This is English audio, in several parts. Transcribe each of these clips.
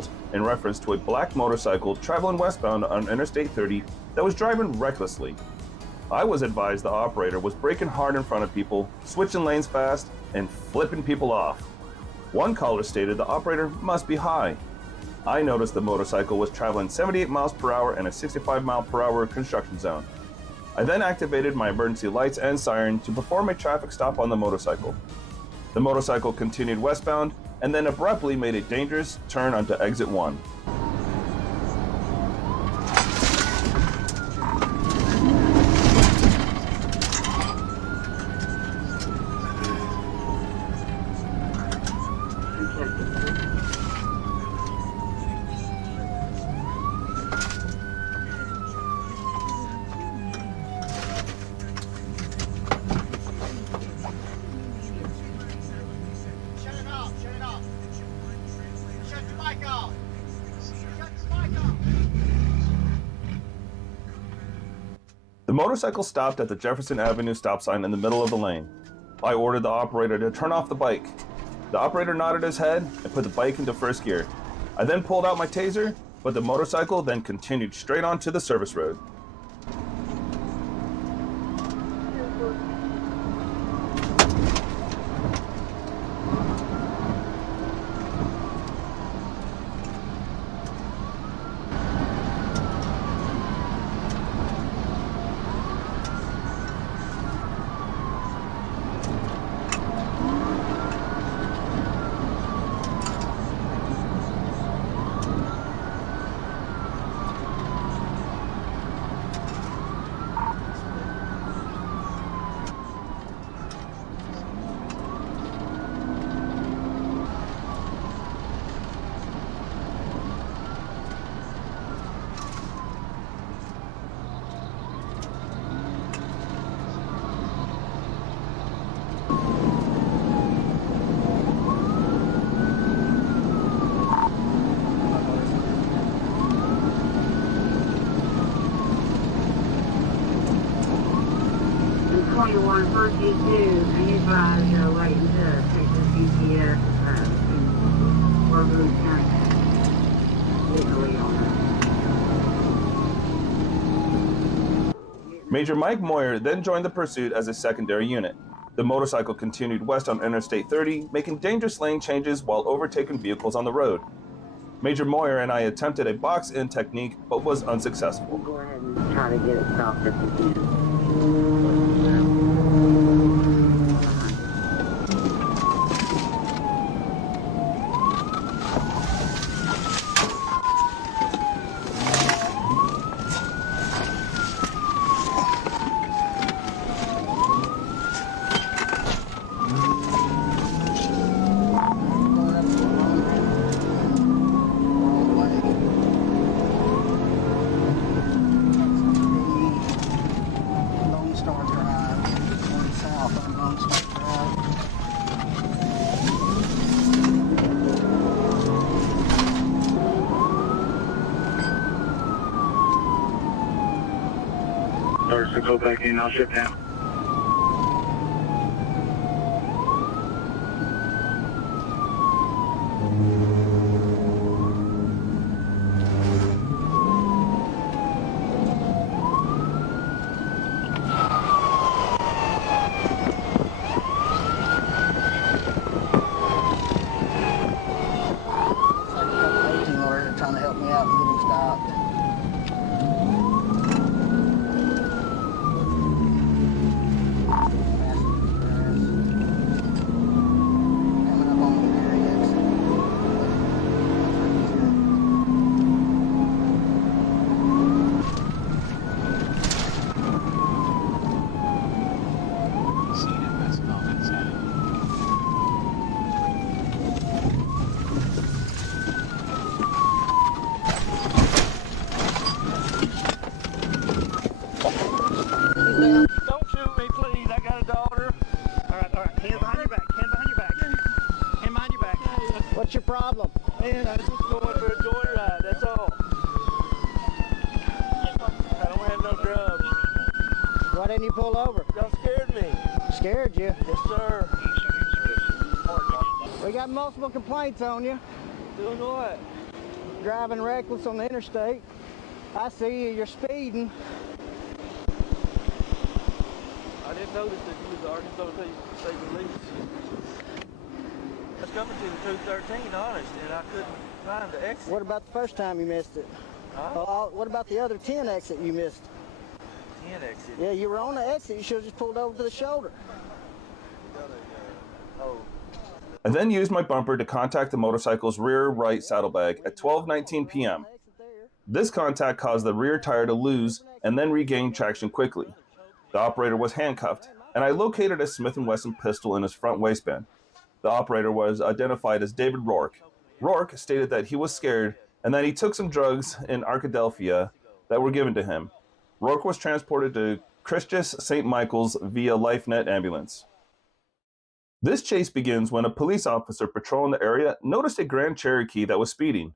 calls in reference to a black motorcycle traveling westbound on Interstate 30 that was driving recklessly. I was advised the operator was braking hard in front of people, switching lanes fast, and flipping people off. One caller stated the operator must be high. I noticed the motorcycle was traveling 78 miles per hour in a 65 mile per hour construction zone. I then activated my emergency lights and siren to perform a traffic stop on the motorcycle. The motorcycle continued westbound and then abruptly made a dangerous turn onto exit 1. The motorcycle stopped at the Jefferson Avenue stop sign in the middle of the lane. I ordered the operator to turn off the bike. The operator nodded his head and put the bike into first gear. I then pulled out my taser, but the motorcycle then continued straight onto the service road. Major Mike Moyer then joined the pursuit as a secondary unit. The motorcycle continued west on Interstate 30, making dangerous lane changes while overtaking vehicles on the road. Major Moyer and I attempted a box-in technique, but was unsuccessful. Go ahead and try to get it stopped if you can. So go back in, I'll shut down. Trying to help me out and get him stopped. What's your problem? Man, I was just going for a joyride, that's all. I don't have no drugs. Why didn't you pull over? Y'all scared me. Scared you? Yes, sir. We got multiple complaints on you. Doing what? driving reckless on the interstate. I see you, you're speeding. I didn't notice that you was the Arkansas State Police. I was coming to the 213, honest, and I couldn't find the exit. What about the first time you missed it? What about the other 10 exit you missed? 10 exit. Yeah, you were on the exit. You should have just pulled over to the shoulder. I then used my bumper to contact the motorcycle's rear right saddlebag at 12:19 p.m. This contact caused the rear tire to lose and then regain traction quickly. The operator was handcuffed, and I located a Smith & Wesson pistol in his front waistband. The operator was identified as David Rourke. Rourke stated that he was scared and that he took some drugs in Arkadelphia that were given to him. Rourke was transported to Christus St. Michael's via LifeNet ambulance. This chase begins when a police officer patrolling the area noticed a Grand Cherokee that was speeding.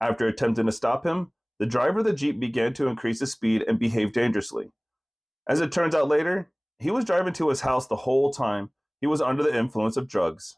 After attempting to stop him, the driver of the Jeep began to increase his speed and behave dangerously. As it turns out later, he was driving to his house the whole time. He was under the influence of drugs.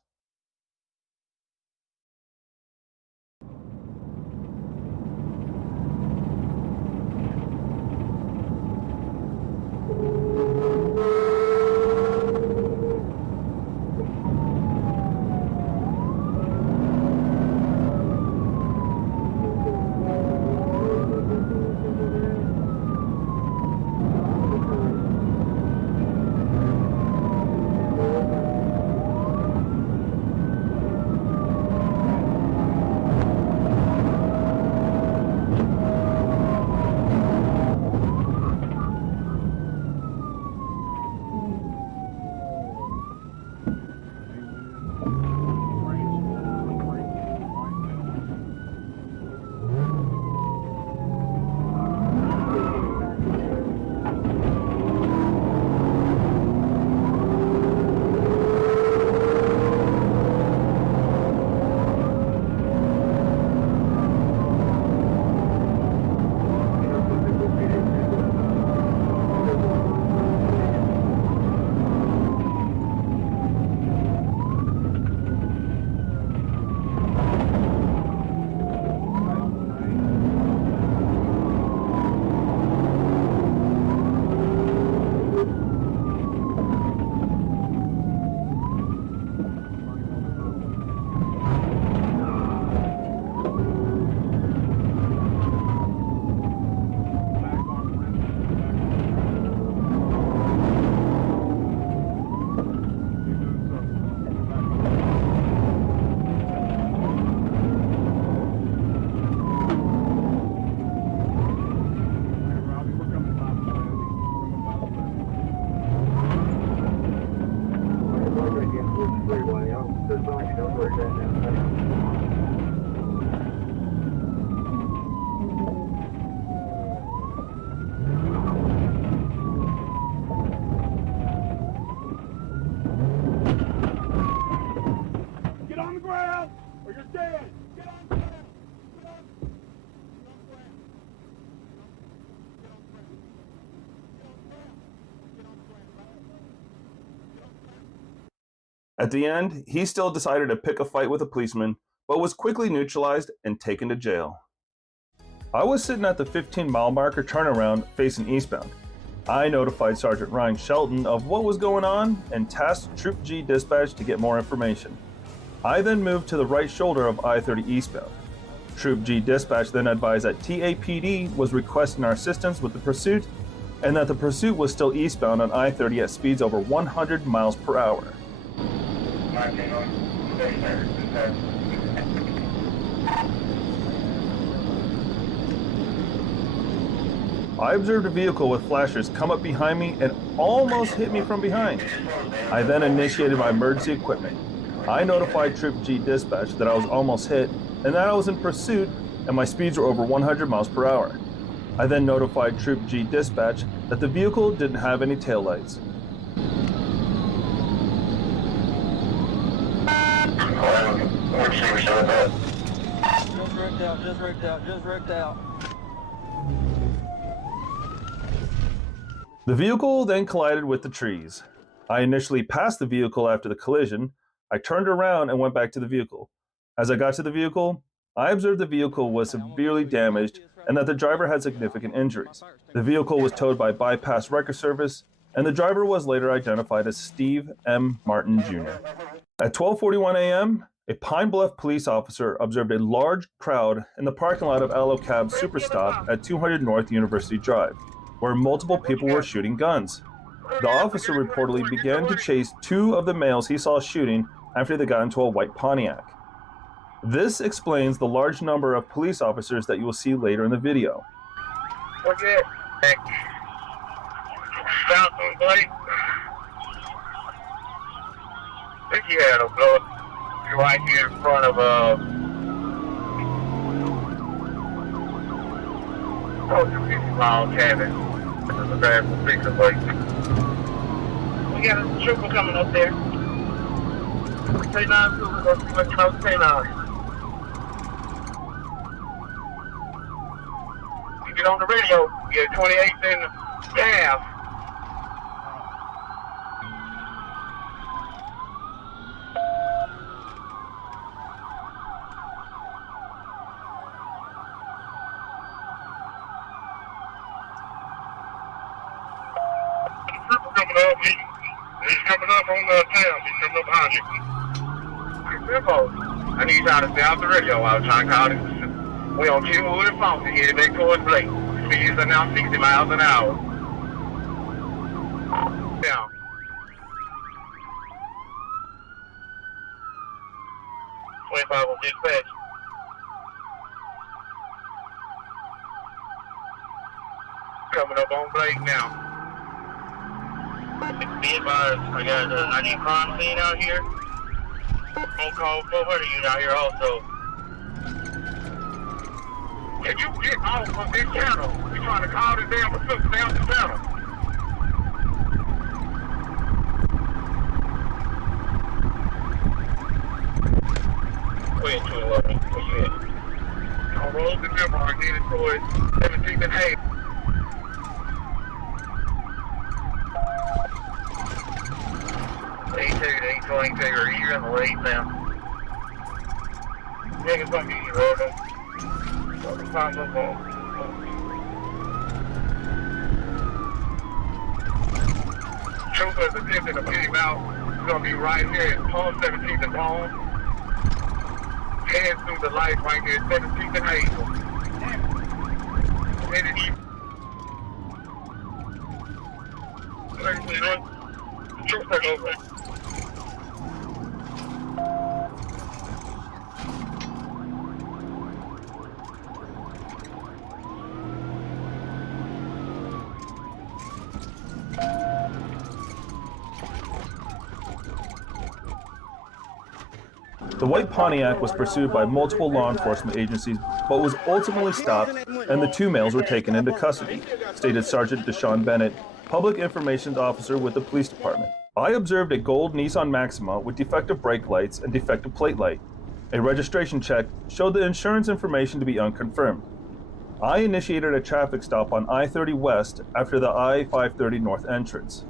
At the end, he still decided to pick a fight with a policeman, but was quickly neutralized and taken to jail. I was sitting at the 15-mile marker turnaround facing eastbound. I notified Sergeant Ryan Shelton of what was going on and tasked Troop G dispatch to get more information. I then moved to the right shoulder of I-30 eastbound. Troop G dispatch then advised that TAPD was requesting our assistance with the pursuit and that the pursuit was still eastbound on I-30 at speeds over 100 miles per hour. I observed a vehicle with flashers come up behind me and almost hit me from behind. I then initiated my emergency equipment. I notified Troop G dispatch that I was almost hit and that I was in pursuit and my speeds were over 100 miles per hour. I then notified Troop G dispatch that the vehicle didn't have any taillights. Just wrecked out. The vehicle then collided with the trees. I initially passed the vehicle after the collision. I turned around and went back to the vehicle. As I got to the vehicle, I observed the vehicle was severely damaged and that the driver had significant injuries. The vehicle was towed by Bypass Record Service, and the driver was later identified as Steve M. Martin Jr. At 12:41 a.m., a Pine Bluff police officer observed a large crowd in the parking lot of Allo Cab Superstop at 200 North University Drive, where multiple people were shooting guns. The officer reportedly began to chase two of the males he saw shooting after they got into a white Pontiac. This explains the large number of police officers that you will see later in the video. What's it? Found some buddy. I think he had a blow right here in front of small cabin. This is a bad pizza place. We got a trooper coming up there. Say 9 trooper, go see what you know, say 9. You get on the radio, you get 28 in the cab. He's coming up on the town. He's coming up behind you. I need y'all to stay off the radio. I was trying to call this. We on Kingwood and Fountain here back towards Blake. Speeds are now 60 miles an hour. Down. $25 on dispatch. Coming up on Blake now. Be advised, I got a 90 crime scene out here. On call 400 unit out here also. Can you get off of this channel? We're trying to call this damn pursuit. Stay off the channel. We're in 211. Where you at? On Road to Denmark, headed towards 17th and 8th. Ain't you're in the late now. Niggas gonna be rolling. Troopers attempting to get him out. He's gonna be right here at Palm 17th and Palm. Heading through the light right here at 17th and Hazel. Headed east. Trooper over. The white Pontiac was pursued by multiple law enforcement agencies, but was ultimately stopped and the two males were taken into custody, stated Sergeant Deshaun Bennett, Public Information Officer with the police department. I observed a gold Nissan Maxima with defective brake lights and defective plate light. A registration check showed the insurance information to be unconfirmed. I initiated a traffic stop on I-30 West after the I-530 North entrance.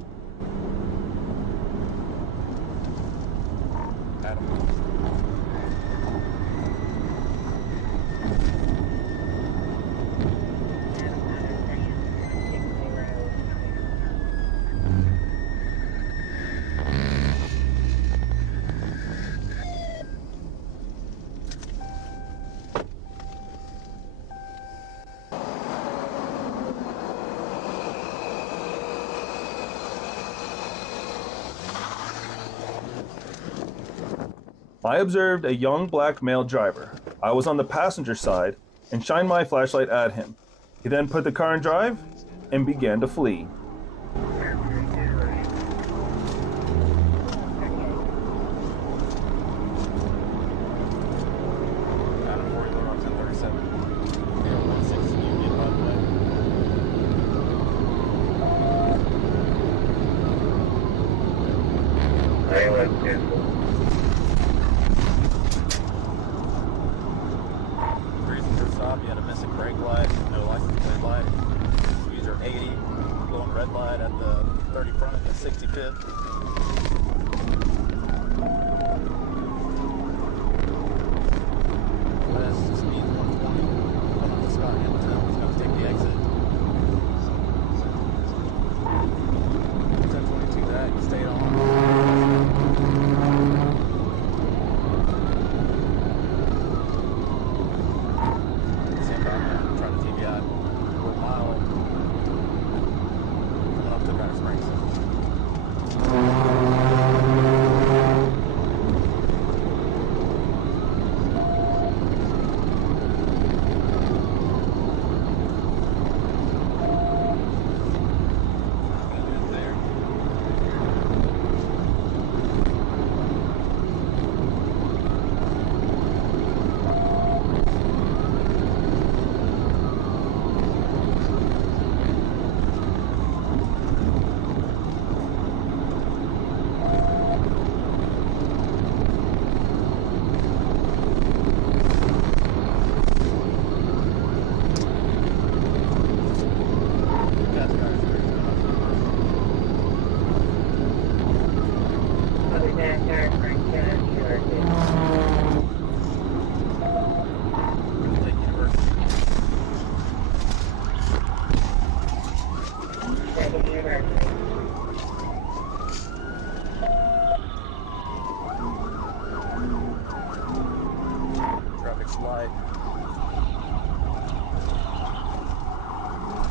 I observed a young black male driver. I was on the passenger side and shined my flashlight at him. He then put the car in drive and began to flee. You had a missing brake light, no license plate light. User 80, glowing red light at the 30 front at 65th. West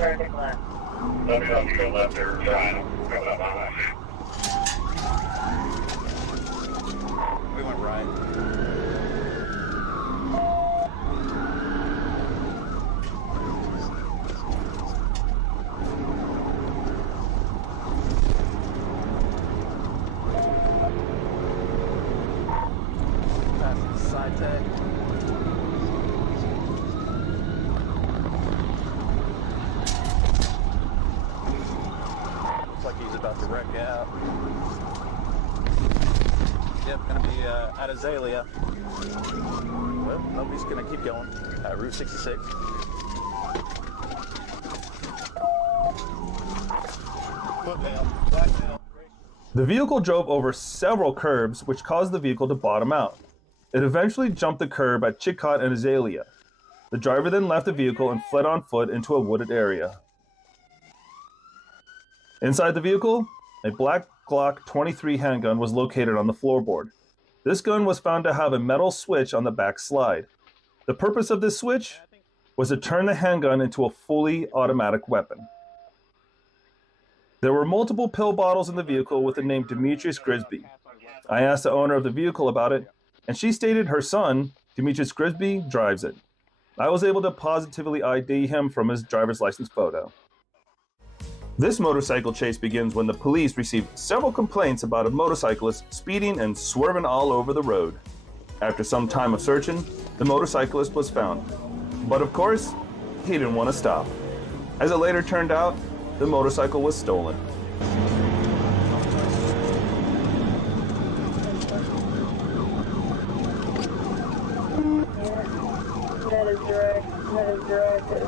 perfect left. Let me know if you go left or right. Go up behind. We went right. Past the side tag. Looks like he's about to wreck out. Yep, gonna be at Azalea. Well, nobody's gonna keep going. Route 66. Footbell, Blackbell. The vehicle drove over several curbs, which caused the vehicle to bottom out. It eventually jumped the curb at Chicot and Azalea. The driver then left the vehicle and fled on foot into a wooded area. Inside the vehicle, a black Glock 23 handgun was located on the floorboard. This gun was found to have a metal switch on the back slide. The purpose of this switch was to turn the handgun into a fully automatic weapon. There were multiple pill bottles in the vehicle with the name Demetrius Grisby. I asked the owner of the vehicle about it, and she stated her son, Demetrius Grisby, drives it. I was able to positively ID him from his driver's license photo. This motorcycle chase begins when the police received several complaints about a motorcyclist speeding and swerving all over the road. After some time of searching, the motorcyclist was found. But of course, he didn't want to stop. As it later turned out, the motorcycle was stolen. That is direct. That is direct.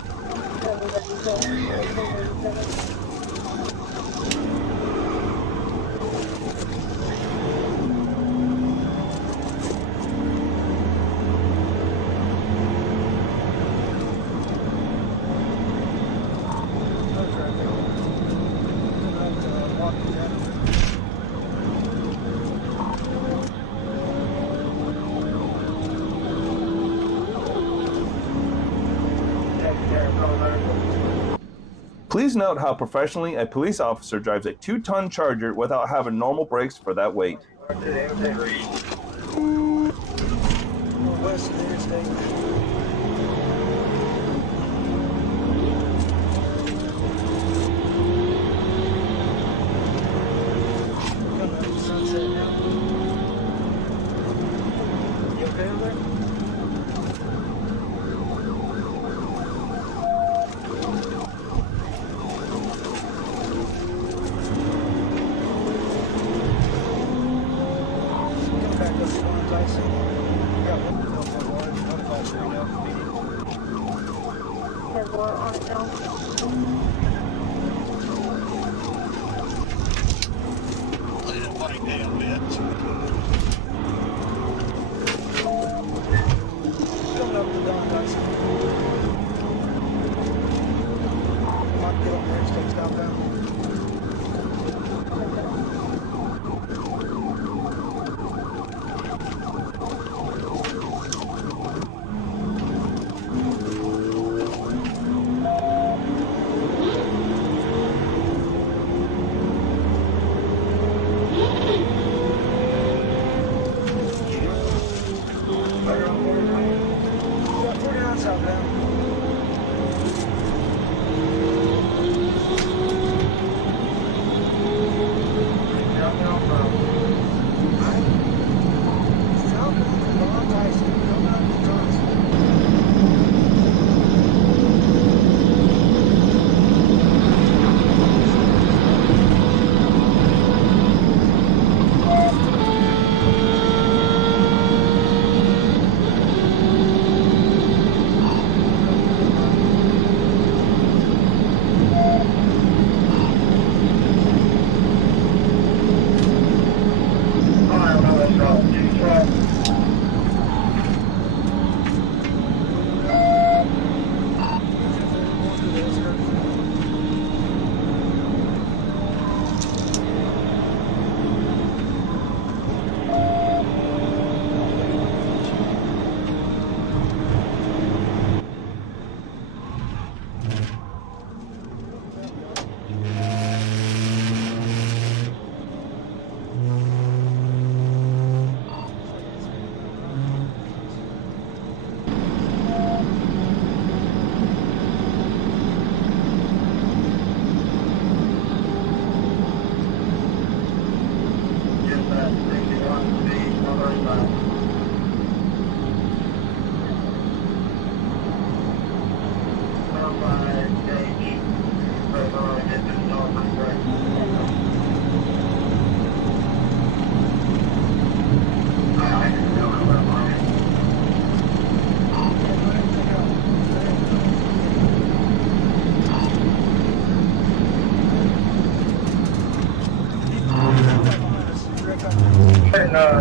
Please note how professionally a police officer drives a 2-ton Charger without having normal brakes for that weight. West of the interstate. Coming up to Sunset now. You okay over there?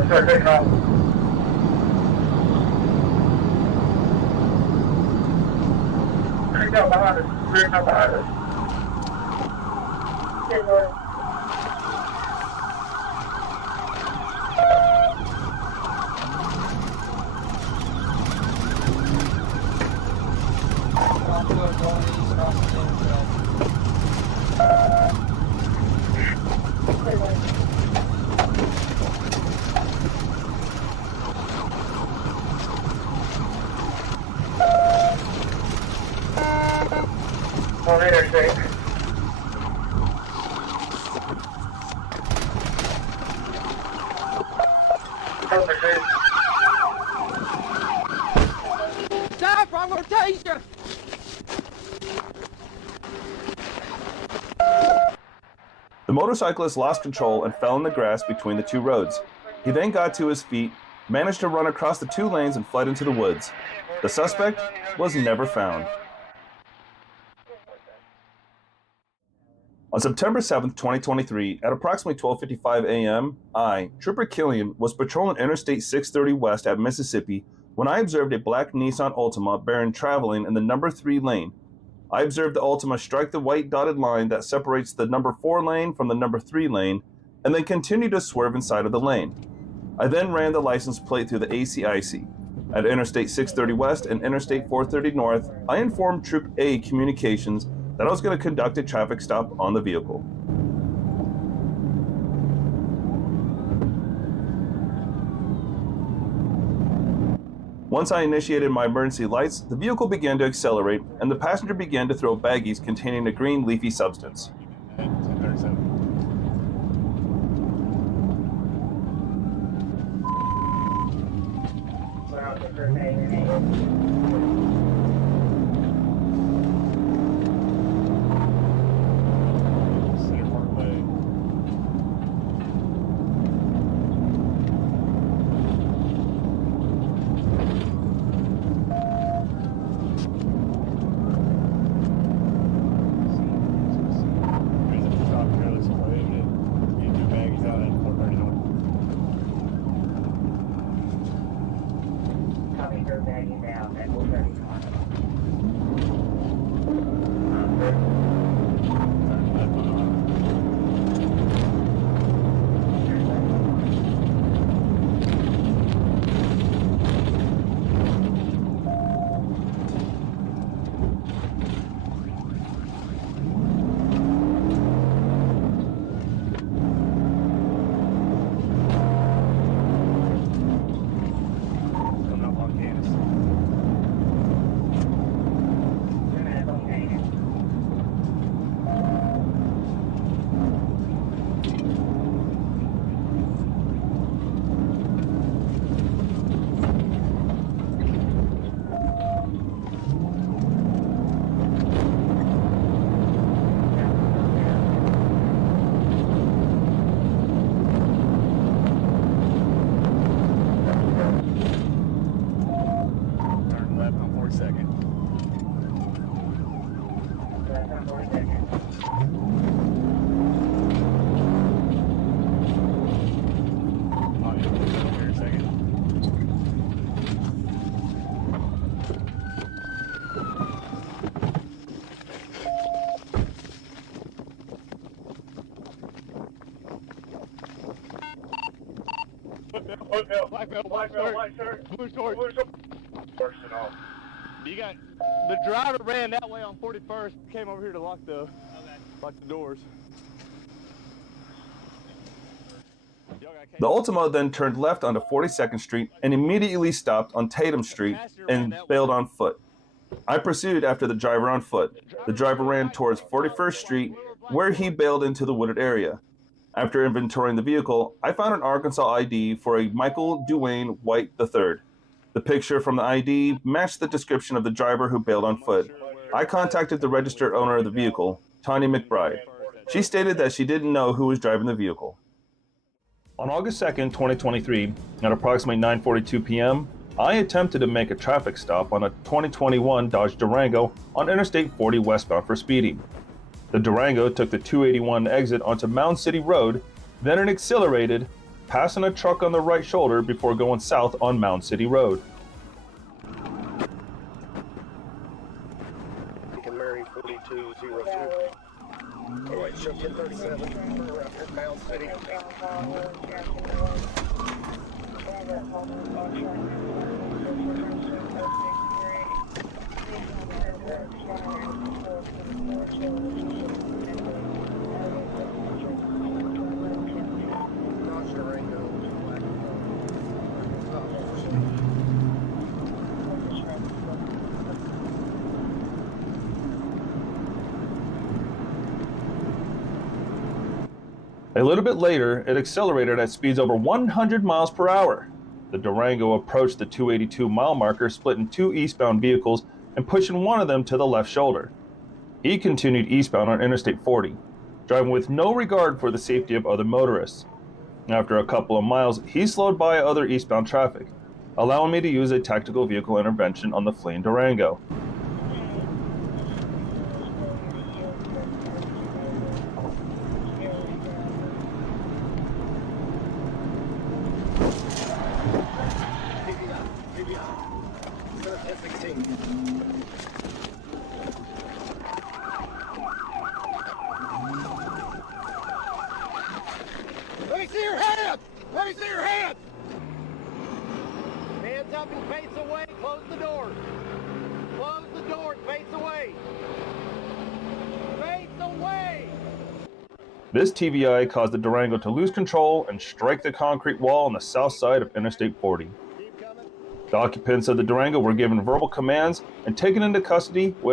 sir, take it off. Take out behind us. Bring out behind us. Okay, go ahead. On the interstate. Perfect, dude. Stop, I'm gonna tase you! The motorcyclist lost control and fell in the grass between the two roads. He then got to his feet, managed to run across the two lanes and fled into the woods. The suspect was never found. On September 7, 2023, at approximately 12:55 a.m., Trooper Killian, was patrolling Interstate 630 West at Mississippi when I observed a black Nissan Altima bearing traveling in the number 3 lane. I observed the Altima strike the white dotted line that separates the number 4 lane from the number 3 lane, and then continue to swerve inside of the lane. I then ran the license plate through the ACIC. At Interstate 630 West and Interstate 430 North, I informed Troop A Communications that I was going to conduct a traffic stop on the vehicle. Once I initiated my emergency lights, the vehicle began to accelerate, and the passenger began to throw baggies containing a green leafy substance. White shirt. Blue shorts. Personal. You got the driver ran that way on 41st, came over here to lock the doors. The Altima then turned left onto 42nd Street and immediately stopped on Tatum Street and bailed on foot. I pursued after the driver on foot. The driver ran towards 41st Street, where he bailed into the wooded area. After inventorying the vehicle, I found an Arkansas ID for a Michael Duane White III. The picture from the ID matched the description of the driver who bailed on foot. I contacted the registered owner of the vehicle, Tanya McBride. She stated that she didn't know who was driving the vehicle. On August 2nd, 2023, at approximately 9:42 p.m., I attempted to make a traffic stop on a 2021 Dodge Durango on Interstate 40 westbound for speeding. The Durango took the 281 exit onto Mound City Road, then it accelerated, passing a truck on the right shoulder before going south on Mound City Road. Mary 4202. All right, show 1037 for Mound City. A little bit later, it accelerated at speeds over 100 miles per hour. The Durango approached the 282 mile marker, splitting two eastbound vehicles and pushing one of them to the left shoulder. He continued eastbound on Interstate 40, driving with no regard for the safety of other motorists. After a couple of miles, he slowed by other eastbound traffic, allowing me to use a tactical vehicle intervention on the fleeing Durango. Let me see your hand! Let me see your hand! Hands up and face away. Close the door. Close the door. Face away. Face away. This TVI caused the Durango to lose control and strike the concrete wall on the south side of Interstate 40. The occupants of the Durango were given verbal commands and taken into custody with